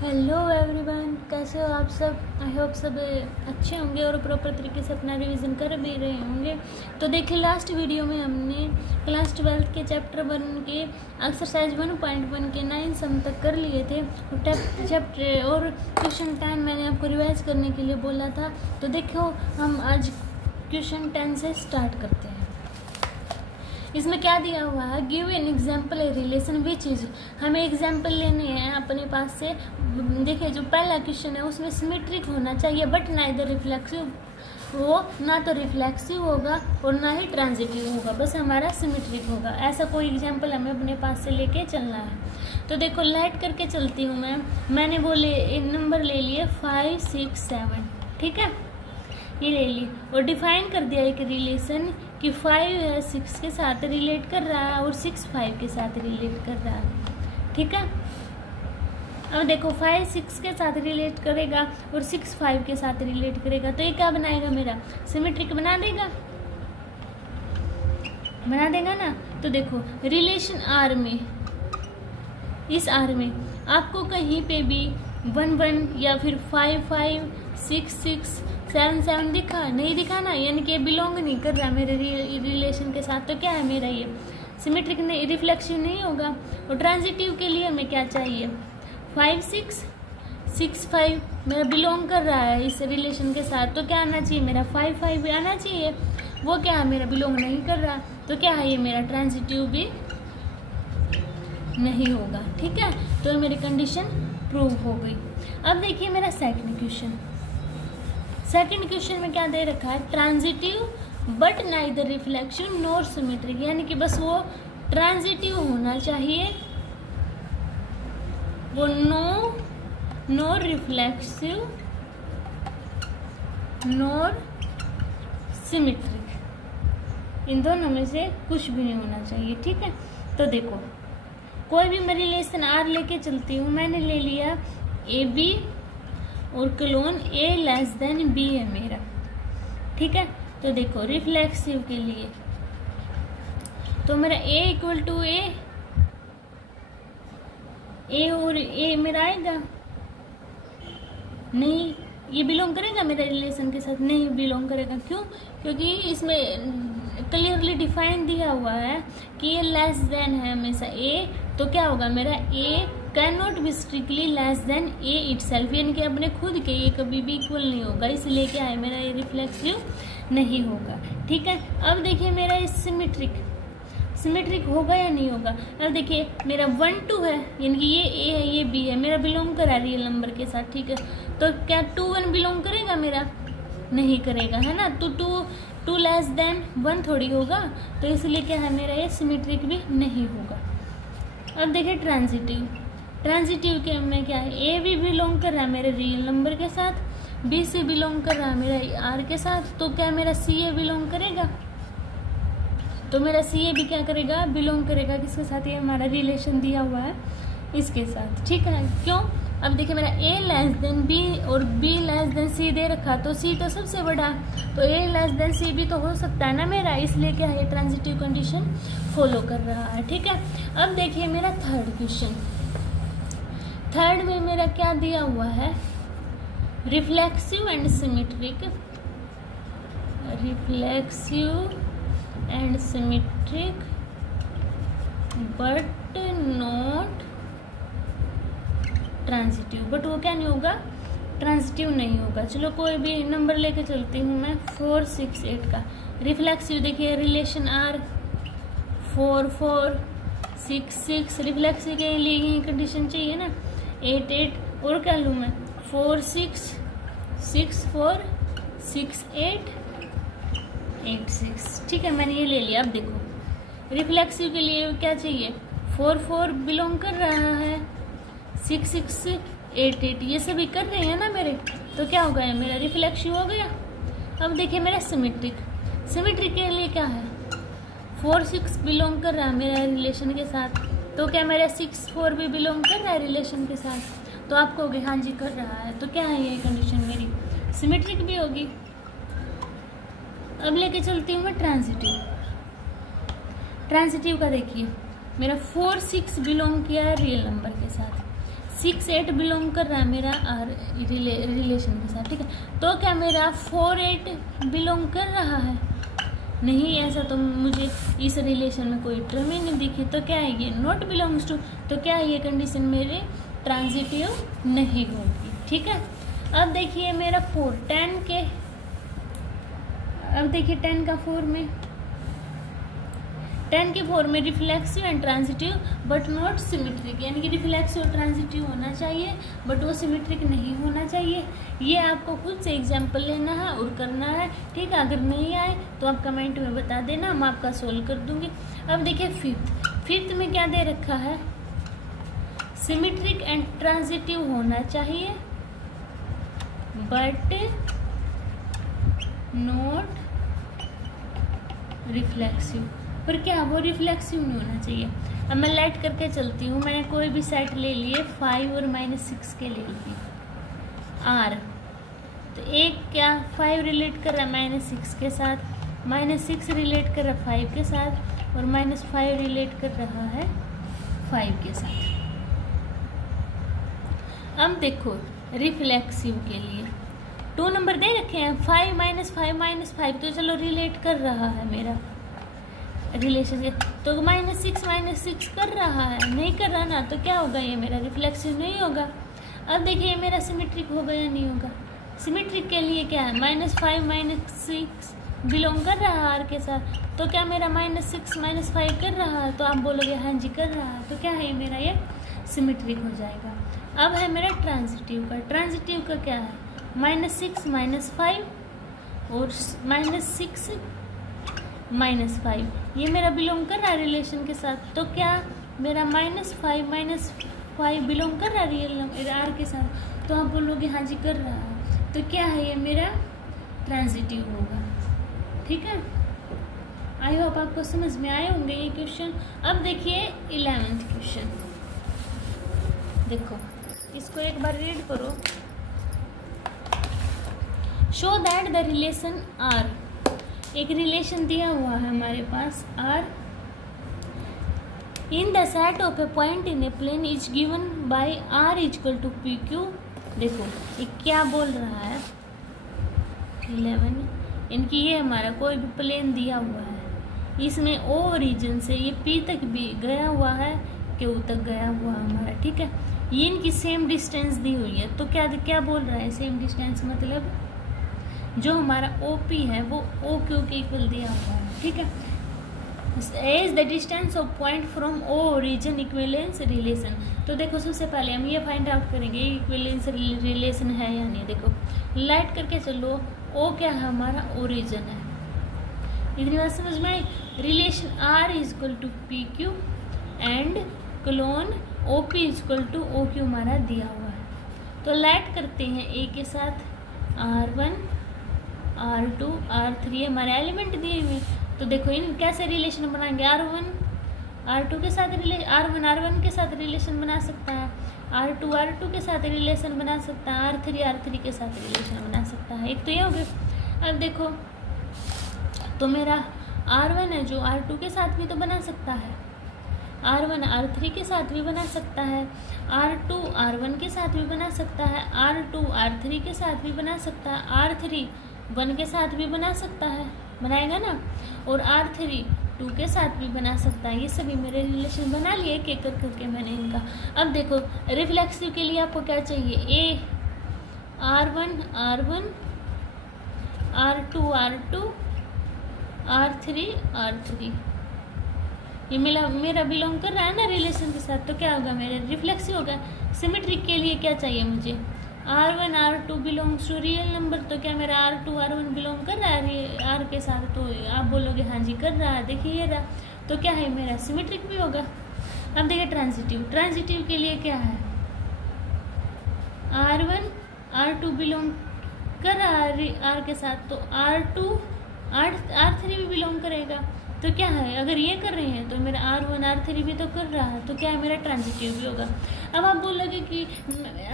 Hello everyone, कैसे हो आप सब। आई होप सब अच्छे होंगे और प्रॉपर तरीके से अपना रिवीजन कर भी रहे होंगे। तो देखिए, लास्ट वीडियो में हमने क्लास 12 के चैप्टर 1 के एक्सरसाइज 1.1 के 9 सम तक कर लिए थे। चैप्टर और क्वेश्चन 10 मैंने आपको रिवाइज करने के लिए बोला था। तो देखो, हम आज क्वेश्चन 10 से स्टार्ट करते हैं। इसमें क्या दिया हुआ है, give an example a relation which is. हमें एग्जाम्पल लेने हैं अपने पास से। देखिए, जो पहला क्वेश्चन है उसमें सिमेट्रिक होना चाहिए बट नाइदर रिफ्लेक्सिव। वो ना तो रिफ्लेक्सिव होगा और ना ही ट्रांजिटिव होगा, बस हमारा सिमेट्रिक होगा। ऐसा कोई एग्जाम्पल हमें अपने पास से लेके चलना है। तो देखो, लाइट करके चलती हूँ मैंने वो नंबर ले लिए 5, 6, 7, ठीक है, ये ले ली और डिफाइन कर दिया एक रिलेशन कि 5 है 6 के साथ रिलेट कर रहा है और 6 5 के साथ रिलेट कर रहा है, ठीक है। अब देखो, 5 6 के साथ रिलेट करेगा और 6 5 के साथ रिलेट करेगा, तो ये क्या बनाएगा, मेरा सिमेट्रिक बना देगा ना। तो देखो, रिलेशन आर में, इस आर में आपको कहीं पे भी 1 1 या फिर 5 5 6 6 7 7 नहीं दिखा ना, यानी कि बिलोंग नहीं कर रहा मेरे रिलेशन के साथ। तो क्या है मेरा, ये सिमेट्रिक नहीं, रिफ्लेक्सिव नहीं होगा। और ट्रांजिटिव के लिए हमें क्या चाहिए, 5 6 6 5 मेरा बिलोंग कर रहा है इस रिलेशन के साथ। तो क्या आना चाहिए, मेरा 5 5 भी आना चाहिए। वो क्या है, मेरा बिलोंग नहीं कर रहा, तो क्या है, ये मेरा ट्रांजिटिव भी नहीं होगा, ठीक है। तो मेरी कंडीशन प्रूव हो गई। अब देखिए मेरा सेकंड क्वेश्चन में क्या दे रखा है, transitive but neither reflexive nor symmetric, यानी कि बस वो ट्रांजिटिव होना चाहिए, वो नॉर रिफ्लेक्सिव नॉर सिमेट्रिक, इन दोनों में से कुछ भी नहीं होना चाहिए, ठीक है। तो देखो, कोई भी मैं रिलेशन आर लेके चलती हूँ। मैंने ले लिया ए बी और क्लोन ए लेस देन बी है मेरा, ठीक है। तो देखो, रिफ्लेक्सिव के लिए तो मेरा ए इक्वल टू ए और ए मेरा आएगा नहीं, ये बिलोंग करेगा मेरे रिलेशन के साथ, नहीं बिलोंग करेगा। क्यों? क्योंकि इसमें क्लियरली डिफाइन दिया हुआ है कि ये लेस देन है हमेशा ए। तो क्या होगा, मेरा a can not be strictly less than a itself, यानी कि अपने खुद के ये कभी भी इक्वल नहीं होगा, इसलिए क्या है, मेरा ये रिफ्लेक्सिव नहीं होगा, ठीक है। अब देखिए, मेरा ये सिमेट्रिक होगा या नहीं होगा। अब देखिए, मेरा 1 2 है, यानी कि ये ए है ये बी है, मेरा बिलोंग करा रियल नंबर के साथ, ठीक है। तो क्या 2 1 बिलोंग करेगा, मेरा नहीं करेगा, है ना। तो 2 लेस देन 1 थोड़ी होगा, तो इसलिए क्या है, मेरा ये सिमेट्रिक भी नहीं होगा। अब देखिए, ट्रांजिटिव के में क्या है, ए भी बिलोंग कर रहा है मेरे रियल नंबर के साथ, बी से बिलोंग कर रहा है मेरा आर के साथ। तो क्या मेरा सी ए बिलोंग करेगा, तो मेरा सी ए भी क्या करेगा, बिलोंग करेगा किसके साथ, ये हमारा रिलेशन दिया हुआ है इसके साथ, ठीक है। क्यों? अब देखिए, मेरा ए लेस देन बी और बी लेस देन सी दे रखा, तो सी तो सबसे बड़ा, तो ए लेस देन सी भी तो हो सकता है ना मेरा, इसलिए क्या है, ट्रांजिटिव कंडीशन फॉलो कर रहा है, ठीक है। अब देखिए मेरा थर्ड में मेरा क्या दिया हुआ है, reflexive and symmetric but not transitive. But वो क्या नहीं होगा, ट्रांजिटिव नहीं होगा। चलो, कोई भी नंबर लेके चलती हूँ मैं, 4 6 8 का रिफ्लेक्सिव। देखिए, रिलेशन आर 4 4 6 6, रिफ्लेक्सिव के लिए यही कंडीशन चाहिए ना, 8 8, और क्या लूँ मैं, 4 6 6 4 6 8 8 6, ठीक है, मैंने ये ले लिया। अब देखो, रिफ्लेक्सिव के लिए क्या चाहिए, 4 4 बिलोंग कर रहा है, 6 6 8 8, ये सभी कर रहे हैं ना मेरे, तो क्या हो गया, मेरा रिफ्लेक्सिव हो गया। अब देखिए मेरा सिमेट्रिक के लिए क्या है, 4 6 बिलोंग कर रहा है मेरा रिलेशन के साथ, तो क्या मेरा 6 4 भी बिलोंग कर रहा है रिलेशन के साथ। तो आप कहोगे हाँ जी कर रहा है, तो क्या है, ये कंडीशन मेरी सिमेट्रिक भी होगी। अब लेके चलती हूँ मैं ट्रांजिटिव का। देखिए, मेरा 4 6 बिलोंग किया है रियल नंबर के साथ, 6 8 बिलोंग कर रहा है मेरा आर रिलेशन के साथ, ठीक है। तो क्या मेरा 4 8 बिलोंग कर रहा है? नहीं, ऐसा तो मुझे इस रिलेशन में कोई टर्म ही नहीं दिखी। तो क्या है ये नॉट बिलोंग्स टू, तो क्या है ये कंडीशन मेरे ट्रांजिटिव नहीं होगी, ठीक है। अब देखिए मेरा 4 10 के, अब देखिए 10 का 4 में, 10 के 4 में reflexive and transitive but not symmetric, यानी कि रिफ्लेक्सिव और ट्रांजिटिव होना चाहिए बट वो सिमेट्रिक नहीं होना चाहिए। ये आपको खुद से एग्जाम्पल लेना है और करना है, ठीक है। अगर नहीं आए तो आप कमेंट में बता देना, मैं आपका सोल्व कर दूंगी। अब देखिए फिफ्थ में क्या दे रखा है? सिमेट्रिक एंड ट्रांजिटिव होना चाहिए बट नॉट रिफ्लेक्सिव, पर क्या वो रिफ्लेक्सिव नहीं होना चाहिए। अब मैं लाइट करके चलती हूँ, मैंने कोई भी साइड ले लिए 5 और -6 के ले लिए आर, तो एक क्या 5 रिलेट कर रहा है -6 के साथ, -6 रिलेट कर रहा है 5 के साथ और -5 रिलेट कर रहा है 5 के साथ। अब देखो रिफ्लेक्सिव के लिए 2 नंबर दे रखे हैं, 5 -5 -5, तो चलो रिलेट कर रहा है मेरा रिलेशन से, तो -6 कर रहा है, नहीं कर रहा ना, तो क्या होगा ये मेरा रिफ्लेक्सिव नहीं होगा। अब देखिए मेरा सिमेट्रिक होगा या नहीं होगा। सिमेट्रिक के लिए क्या है? -5 -6 बिलोंग कर रहा है आर के साथ, तो क्या मेरा -6 -5 कर रहा है? तो आप बोलोगे हाँ जी कर रहा है, तो क्या है मेरा ये सिमेट्रिक हो जाएगा। अब है मेरा ट्रांजिटिव का, ट्रांजिटिव का क्या है? -6 -5 और -6 -5, ये मेरा बिलोंग कर रहा है रिलेशन के साथ, तो क्या मेरा -5 -5 बिलोंग कर रहा है रियल आर के साथ, तो आप बोलोगे हाँ जी कर रहा है, तो क्या है ये मेरा ट्रांजिटिव होगा, ठीक है। आई होप आपको समझ में आए होंगे ये क्वेश्चन। अब देखिए 11th क्वेश्चन, देखो इसको एक बार रीड करो। Show that the relation R, एक रिलेशन दिया हुआ है हमारे पास R in the set of a point in a plane is given by R equal to P Q. देखो ये क्या बोल रहा है 11, इनकी ये हमारा कोई भी प्लेन दिया हुआ है, इसमें ओ रीजन से ये पी तक भी गया हुआ है, क्यू तक गया हुआ है हमारा, ठीक है। ये इनकी सेम डिस्टेंस दी हुई है, तो क्या बोल रहा है सेम डिस्टेंस, मतलब जो हमारा ओ पी है वो ओ क्यू के इक्वल दिया हुआ है, ठीक है। Is the distance of point from O region equivalence relation. तो देखो सबसे पहले हम ये फाइंड आउट करेंगे इक्विवेलेंस रिलेशन है या नहीं। देखो लाइट करके चलो, ओ क्या है हमारा ओरिजिन है, इतनी बात समझ में आई। Relation R is equal to P Q and clone O P is equal to O Q हमारा दिया हुआ है। तो लाइट करते हैं ए के साथ R1 R2 R3 हमारे एलिमेंट दिए हुए, तो देखो इन कैसे रिलेशन बनाएंगे। R1 R2 के साथ R1 R1 के साथ रिलेशन बना सकता है, R2 R2 के साथ रिलेशन बना सकता है, R3 R3 के साथ रिलेशन बना सकता है। एक तो ये हो गया। अब देखो तो मेरा R1 है जो R2 के साथ भी तो बना सकता है, R1 R3 के साथ भी बना सकता है, R2 R1 के साथ भी बना सकता है, R2 R3 के साथ भी बना सकता है, R3 1 के साथ भी बना सकता है, बनाएगा ना, और R3 2 के साथ भी बना सकता है। ये सभी मेरे रिलेशन बना लिए एक एक करके मैंने इनका। अब देखो रिफ्लेक्सिव के लिए आपको क्या चाहिए, ए R1 R1 R2 R2 R3 R3, ये मेरा बिलोंग कर रहा है ना रिलेशन के साथ, तो क्या होगा मेरा रिफ्लेक्सिव होगा। सिमेट्रिक के लिए क्या चाहिए मुझे, R1 R2 belongs to real number, तो क्या मेरा R2 R1 बिलोंग कर रहा है आर के साथ, तो आप बोलोगे हाँ जी कर रहा है, देखिए ये रहा, तो क्या है मेरा सिमेट्रिक भी होगा। अब देखिए ट्रांजिटिव के लिए क्या है, R1 R2 बिलोंग कर रहा है आर के साथ, तो R2 R3 भी बिलोंग करेगा, तो क्या है अगर ये कर रहे हैं तो मेरा R1 R3 भी तो कर रहा है, तो क्या है मेरा ट्रांजिटिव भी होगा। अब आप बोलोगे कि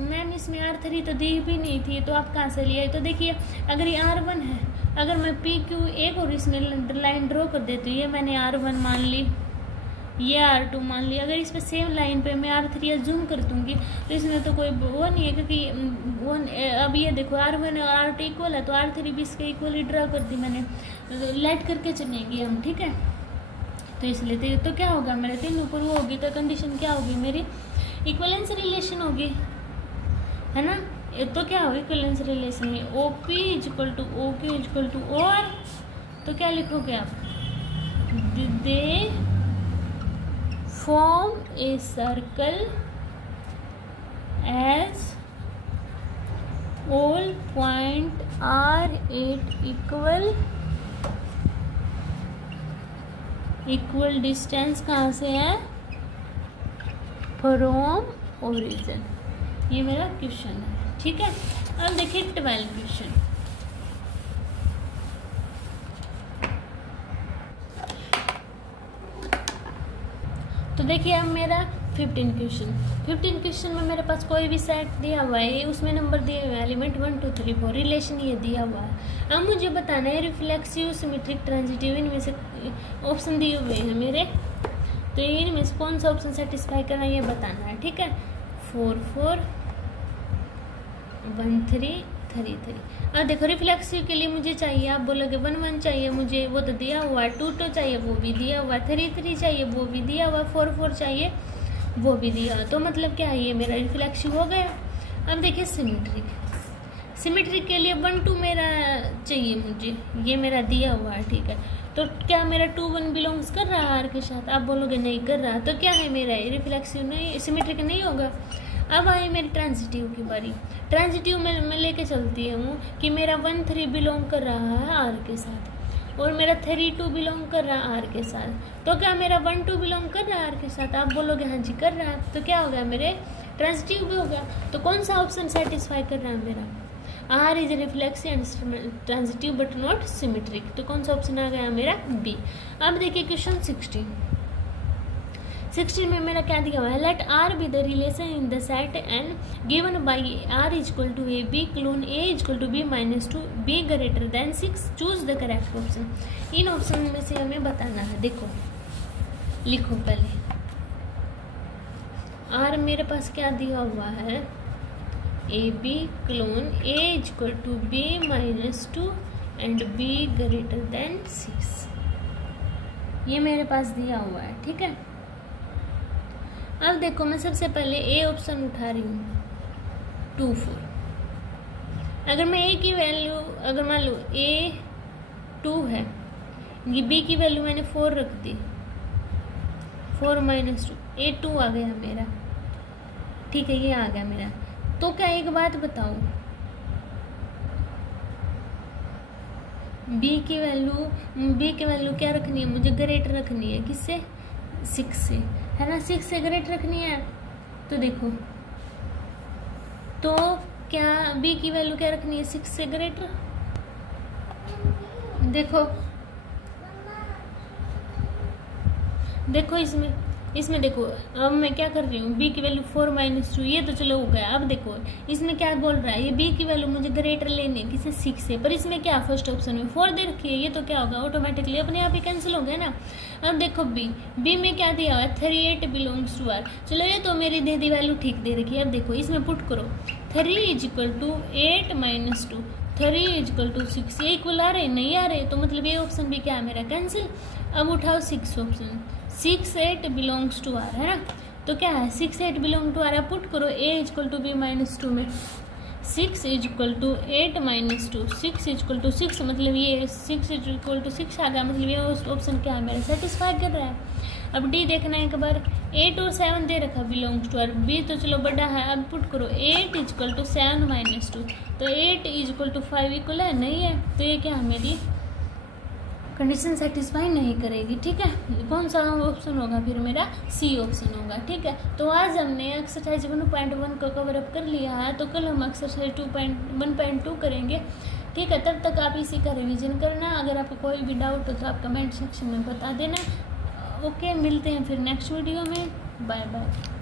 मैम इसमें R3 तो दी भी नहीं थी, तो आप कहाँ से लिए, तो देखिए अगर ये R1 है, अगर मैं PQ एक और इसमें लाइन ड्रॉ कर देती हूँ, ये मैंने R1 मान ली ये R2 मान लिया। अगर इस पे सेम लाइन पे मैं R3 अज्यूम कर दूंगी तो इसमें तो कोई वो नहीं है, क्योंकि अब ये देखो R1 और R2 इक्वल है, तो R3 भी इसके इक्वली ड्रा कर दी मैंने, लेट करके चलेंगे हम, ठीक है। तो इसलिए तो क्या होगा, मेरे 3 ऊपर वो होगी, तो कंडीशन क्या होगी मेरी, इक्वलेंस रिलेशन होगी, है ना। तो क्या होगी इक्वलेंस रिलेशन में OP equal to OQ equal to OR, तो क्या लिखोगे आप, they form a circle as all point R8 equal distance कहाँ से है, फ्रॉम ओरिजिन। ये मेरा क्वेश्चन है, ठीक है। अब देखिए 12 क्वेश्चन। तो देखिए अब मेरा 15 क्वेश्चन में मेरे पास कोई भी सेट दिया हुआ है, उसमें नंबर दिए हुए हैं एलिमेंट 1 2 3 4, रिलेशन ये दिया हुआ है। अब मुझे बताना है रिफ्लेक्सिव, सिमेट्रिक, ट्रांजिटिव, इनमें से ऑप्शन दिए हुए हैं मेरे, तो इनमें से कौन सा ऑप्शन सेटिस्फाई करना है ये बताना है, ठीक है। 4 4 1 3 3 3। अब देखो रिफ्लेक्सिव के लिए मुझे चाहिए, आप बोलोगे 1 1 चाहिए मुझे, वो तो दिया हुआ है, 2 2 चाहिए वो भी दिया हुआ है, 3 3 चाहिए वो भी दिया हुआ है, 4 4 चाहिए वो भी दिया। तो मतलब क्या है, ये मेरा रिफ्लेक्सिव हो गया। अब देखिए सिमेट्रिक के लिए 1 2 मेरा चाहिए मुझे, ये मेरा दिया हुआ है, ठीक है। तो क्या मेरा 2 1 बिलोंग्स कर रहा है R के साथ, आप बोलोगे नहीं कर रहा, तो क्या है मेरा रिफ्लेक्सिव नहीं, सिमेट्रिक नहीं होगा। अब आई मेरी ट्रांजिटिव की बारी। ट्रांजिटिव में मैं लेके चलती हूँ कि मेरा 1 3 बिलोंग कर रहा है R के साथ, और मेरा 3 2 बिलोंग कर रहा है R के साथ। तो क्या मेरा 1 2 बिलोंग कर रहा है R के साथ, आप बोलोगे हाँ जी कर रहा है, तो क्या होगा मेरे ट्रांजिटिव भी होगा। तो कौन सा ऑप्शन सेटिस्फाई कर रहा है मेरा, R is reflexive and transitive but not symmetric, तो कौन सा ऑप्शन आ गया मेरा B। अब देखिए क्वेश्चन 16 में मेरा क्या दिया हुआ है, let R be the relation in the set and given by R equal to A B colon A equal to B -2 B greater than 6, choose the correct option. इन ऑप्शन में से हमें बताना है, देखो लिखो पहले। R मेरे पास क्या दिया हुआ है, A B colon A equal to B -2 and B greater than 6, ये मेरे पास दिया हुआ है, ठीक है। अब देखो मैं सबसे पहले A ऑप्शन उठा रही हूँ 2 4। अगर मैं A की वैल्यू, अगर मान लो A 2 है, ये B की वैल्यू मैंने 4 रख दी, 4 -2, A 2 आ गया मेरा, ठीक है, ये आ गया मेरा। तो क्या एक बात बताओ, B की वैल्यू क्या रखनी है मुझे, ग्रेटर रखनी है, किससे, 6 से, है ना, 6 से ग्रेटर रखनी है। तो देखो, तो क्या B की वैल्यू क्या रखनी है, 6 से ग्रेटर। देखो इसमें देखो, अब मैं क्या कर रही हूँ, B की वैल्यू 4 -2, ये तो चलो हो गया। अब देखो इसमें क्या बोल रहा है, ये B की वैल्यू मुझे ग्रेटर लेनी है किसी 6 से, पर इसमें क्या फर्स्ट ऑप्शन में 4 दे रखी है, ये तो क्या होगा ऑटोमेटिकली अपने आप ही कैंसिल हो गया ना। अब देखो B में क्या दिया हुआ है, 3 8 बिलोंग्स टू R, चलो ये तो मेरी दे दी वैल्यू ठीक दे रखी है। अब देखो इसमें पुट करो 3 इक्वल टू 8 -2, 3 इक्वल टू 6, ये इक्वल आ रहे नहीं आ रहे, तो मतलब ये ऑप्शन भी क्या है मेरा कैंसिल। अब उठाओ 6 ऑप्शन, 6 8 बिलोंग्स टू R, है ना, तो क्या है 6 8 बिलोंग टू R, पुट करो A इक्वल टू B -2 में, 6 इक्वल टू 8 -2, 6 इक्वल टू 6, मतलब ये 6 इक्वल टू 6 आ गया, मतलब ये ऑप्शन क्या है मेरा सेटिस्फाई कर रहा है। अब D देखना है एक बार, 8 और 7 दे रखा बिलोंग्स टू R, B तो चलो बड़ा है। अब पुट करो 8 इक्वल टू 7 -2, तो 8 इक्वल टू 5 इक्वल है नहीं है, तो ये क्या है मेरी कंडीशन सेटिस्फाई नहीं करेगी, ठीक है। कौन सा ऑप्शन होगा फिर मेरा, C ऑप्शन होगा, ठीक है। तो आज हमने एक्सरसाइज 1.1 को कवर अप कर लिया है, तो कल हम एक्सरसाइज 1.2 करेंगे, ठीक है। तब तक आप इसी का रिवीजन करना। अगर आपको कोई भी डाउट हो तो आप कमेंट सेक्शन में बता देना। ओके, मिलते हैं फिर नेक्स्ट वीडियो में, बाय बाय।